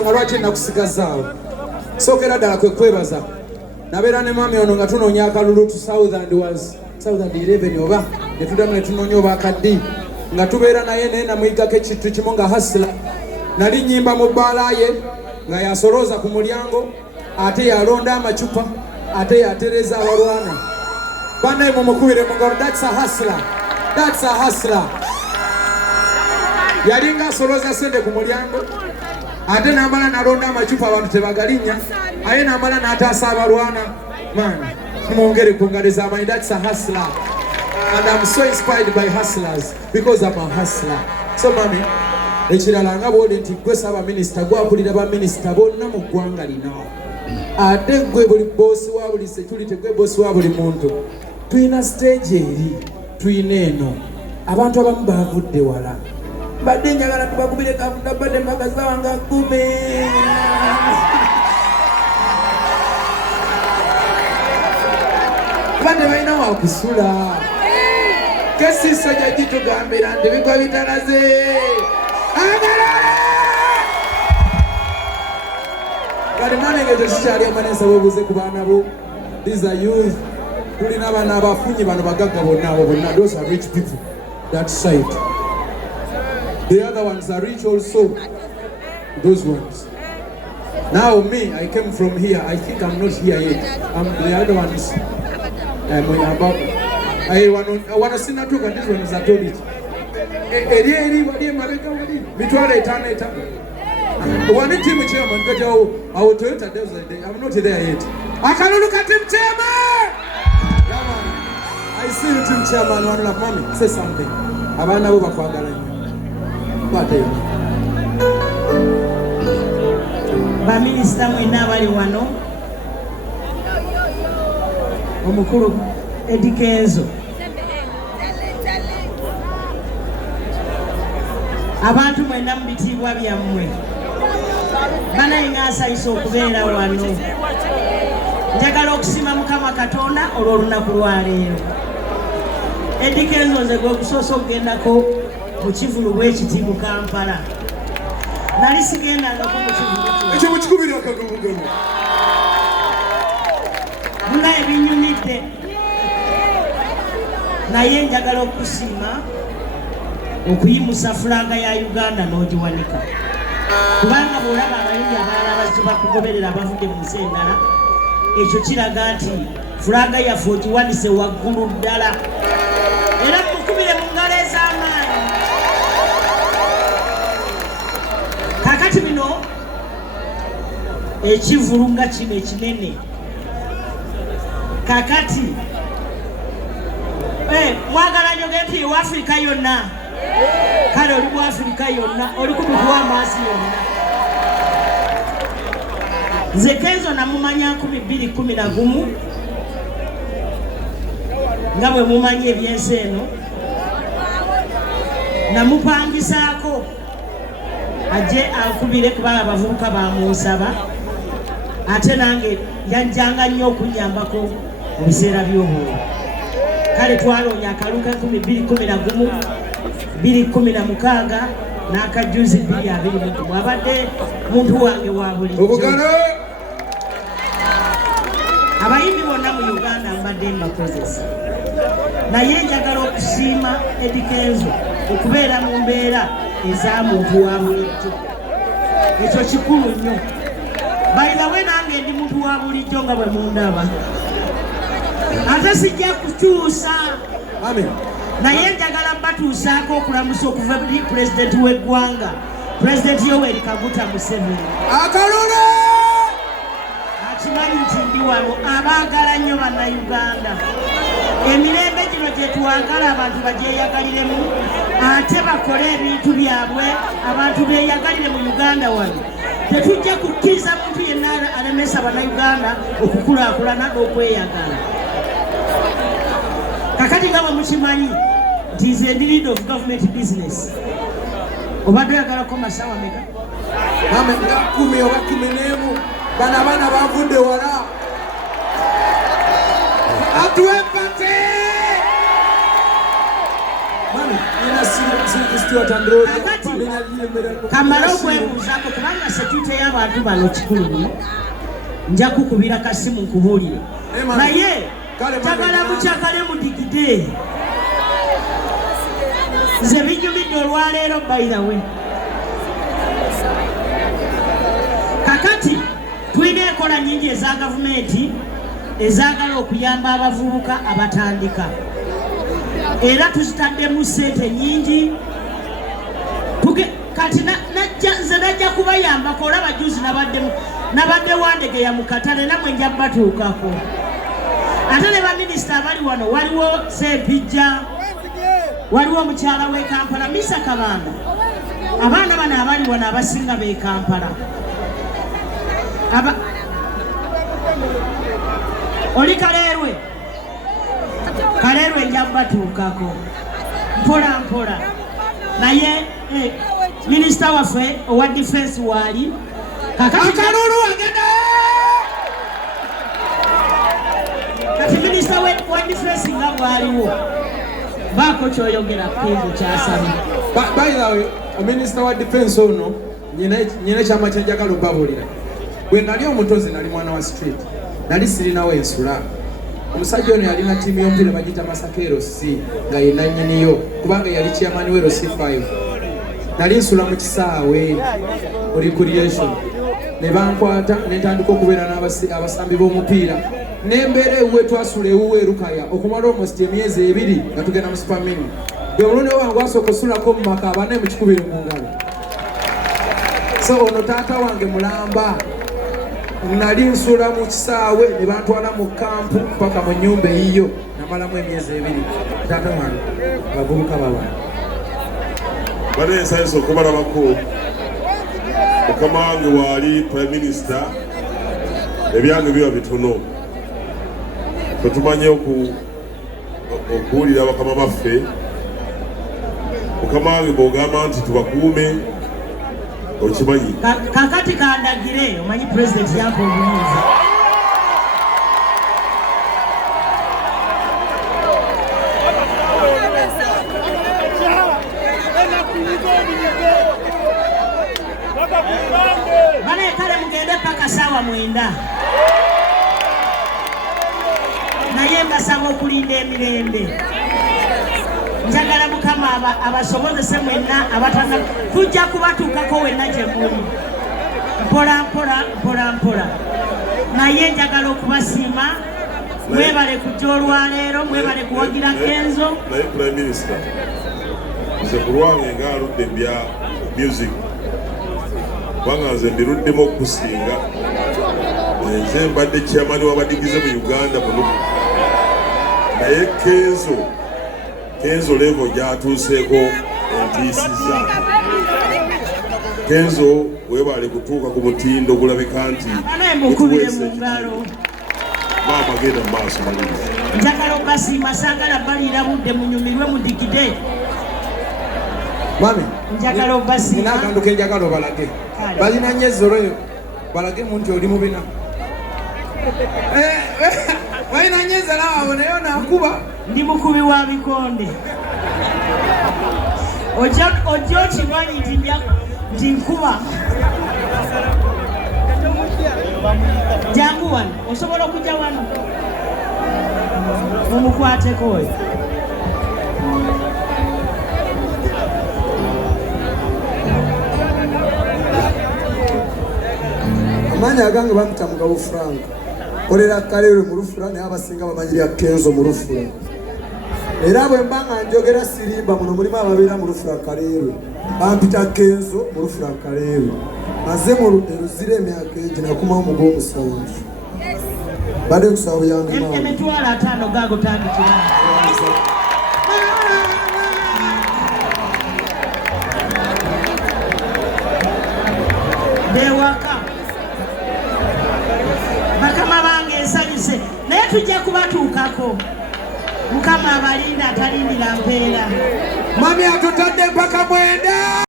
Lwaki nakusigazaawo sookera ddala kwe kwebaza nabeera ne mami ono nga tunoonya akalulu tu Southern 11 oba ne tuddamu ne tunoonya oba akaddi nga tubeera naye naye namuyigako ekintu kimu nga hasila nali nnyimba mu bbaala ye nga yasolooza ku mulyango ate yalonda amacupa ate yatereza abalwana bannaye mumukubire mu ngalo. That's a hustler. Yalinga asolooza sente ku mulyango ate namala nalonda amacupa abantu tebagalinnya aye namala n'ataasa abalwana. Man, mwongere kungaliza amanyi. That's a hustler. And I'm so inspired by hustlers because I'm a hustler. So mami, ekirala nga bw'oli nti gwe Ssaabaminisita gwakulira baminisita bonna mu ggwanga lino. Ate gwe buli boosi wa buli security, gwe boosi wa buli muntu. Tuyina stage eri, tuyina eno. Abantu abamu baavudde wala. Badde njagala tubakubire kafuta badde mpaka wanga 10. Badde balina wakusula. Kesiso gyagitugambira nti bigwa bitalaze. Kati manengezo kikyali amanensa webuuze ku baana bo. These are youth. Tulina abaana abafunyi bano bagagga bonna abo bonna. Those are rich people. That side. The other ones are rich also. Those ones. Now me, I came from here. I think I'm not here yet. The other ones. I want to see that talk and this one is a told it. Mitwale etana. One team chairman, but our Toyota does a day. I'm not there yet. I can look at him, chairman. I see you, team chairman. One of mommy say something. Abana over Kugalawo. Baminisita mwena abali wano omukulu Eddy Kenzo abantu mwena mu bitiibwa byammwe banaye ng'asanyusa okubeera wano. Njagala okusiima Mukama Katonda olw'olunaku lwaleero. Eddy Kenzo nze gwe gusoose okugendako mu Kivulu bw'ekiti mu Kampala. Nali sigendangako mu Kivulu ekyo mukikubira akagulugamu nga ebinyumidde, naye njagala okusiima okuyimusa fulaga ya Uganda n'ogiwanika, kubanga bw'olaba abayimbi abalala abazze bakugoberera abavudde mu nsi endala, ekyo kiraga nti fulaga yaffe ogiwanise waggulu ddala era mukubire mu ngalo ez'amaanyi. Kakati bino Ekivulu nga kino ekinene kakati mwagala nyoge nti ewa Afrika yonna, kale oli mu Afrika yonna, oli kutukuwa amaasi yonna. Nze Kenzo namumanya 2011 nga bwe mumanyi ebyensi eno, namupangisaako ajje akubire kubanga abavubuka bamunsaba, ate nange yajjanga nnyo okunyambako mu biseera by'obululu. Kale twaloonya akalulu ka 2011, 2016 n'akajuzi 2020. Abadde muntu wange wa bulijjo. Abayimbi bonna mu Uganda mbadde mbakozesa, naye njagala okusiima Eddy Kenzo okubeera mu mbeera eza muntu wa bulijjo. Ekyo kikulu nnyo. By the way, nange ndi muntu wa bulijjo nga bwe mundaba, ate sijja kukyusa. Amen. Naye njagala mbatuusaako okulamusa okuva eri pulezidenti w'eggwanga, Pulezidenti Yoweri Kaguta Museveni. Akalulu! Akimanyi nti ndi wano abaagala nnyo bannayuganda. Emirembe gino gye twagala abantu bagyeyagaliremu, ate bakole ebintu byabwe, abantu beeyagalire mu Uganda wano. Tetujja kukkiriza muntu yenna alemesa bannayuganda okukulaakulana n'okweyagala. Kakati nga bwe mukimanyi nti nze ndi leader of government business. Obadde oyagalako masaawa meka? Mame nga 10 oba 11. Bana abaana bavudde wala. Atuwepate! Mame, ina Stuart and Road. Kakati kamala okwebuuzaako kubanga sekirite y'abantu bano kikulu nja kukubira kasimu nkubuulire naye tagala bukyakale mudigide nze binyumidde olwaleero bayirawe kakati tulina enkola nyingi eza gavumenti ezaagala okuyamba abavubuka abatandika era tuzitaddemu ssente nyingi kati nze najja kubayambako olaba juzi nabadde wandegeya mu katale namwe nja batuukako ate ne baminisita abali wano waliwo Sempijja waliwo omukyala w'e Kampala Misa Kabanda abaana bano abali wano abasinga b'e Kampala oli Kaleerwe nja batuukako mpola mpola naye minisita waffe owa defense waali Kalulu agenda kati minisita wa defense nga bwaliwo baako kyoyogera pingu kyasaba. By the way, minisita wa defense ono nyina kyama kyenjagala obabulira bwe nali omutozi nali mwana wa street nali sirinawo ensula omusajja ono yalina ttiimu y'omupiira bagiyita Masakero C nga ye nannyiniyo kubanga yali chairman we C5 nali nsula mu kisaawe recreation ne bankwata ne ntandika okubeera n'abasambi b'omupiira n'embeera ewuwe twasula ewuwe erukaya okumala almost emyezi 2 nga tugenda mu supermini gwe mulundi wange wasooka osulako mu maka abana mukikubire mu ngalo so ono taata wange mulamba nali nsula mu kisaawe ne bantwala mu kampu paka mu nnyumba eyiyo namalamu emyezi 2 taata wange bavubuka babana bane ensayisa okubalabako mukama wange waali prime minister ebyange biba bitono tetumanye okuwulira bakama baffe mukama wange bw'ogamba nti tubakuume okimanyi kakati kandagire omanyi president yako obuyinza bane kale mugende paka saawa 9 naye mbasaba okulinda emirembe njagala mukama abasobozese mwenna abatanga tujja kubatuukako wenna gye muli mpola naye njagala okubasiima mwebale kujja olwaleero mwebale kuwagira Kenzo naye prime minister nze ku lwange ngaaludde bya music kubanga nze ndiruddemu okusinga nze mbadde chairman w'abadigize mu Uganda muno naye Kenzo level gyatuuseeko entiisiza Kenzo webale kutuuka ku mutindo gulabika nti mukubire mu ngalo maama genda mu maaso maliriza njagala okasiima saagala balira budde munyumirwe mudigide mami njagala obasiima ninakanduka enjagala obalage balina nnyo ezzolweyo balage mu nti oli mubina balina nnyo ezzalawaabo naye onaakuba ndi mukubi wa bikonde ojja okimanyi nti nkuba jangu wano osobola okujja wano omukwateko oyo amanyi agange bamuta Mugabo Frank kolera Kaleerwe mu Lufula naye abasinga bamanyirira Kenzo mu Lufula era bwe mbanga njogera sirimba muno mulimu ababeera mu Lufula Kaleerwe bampita Kenzo mu Lufula Kaleerwe maze mu eruzire emyaka egi nakumawo mu gw'omusanvu badde kusaba buyange maama emitwalo 5 gaago tandikira bewaka bakama bange ensanyuse naye tujja kubatuukako mukama abalinda atalindira mpeera mami atutadde mpaka 9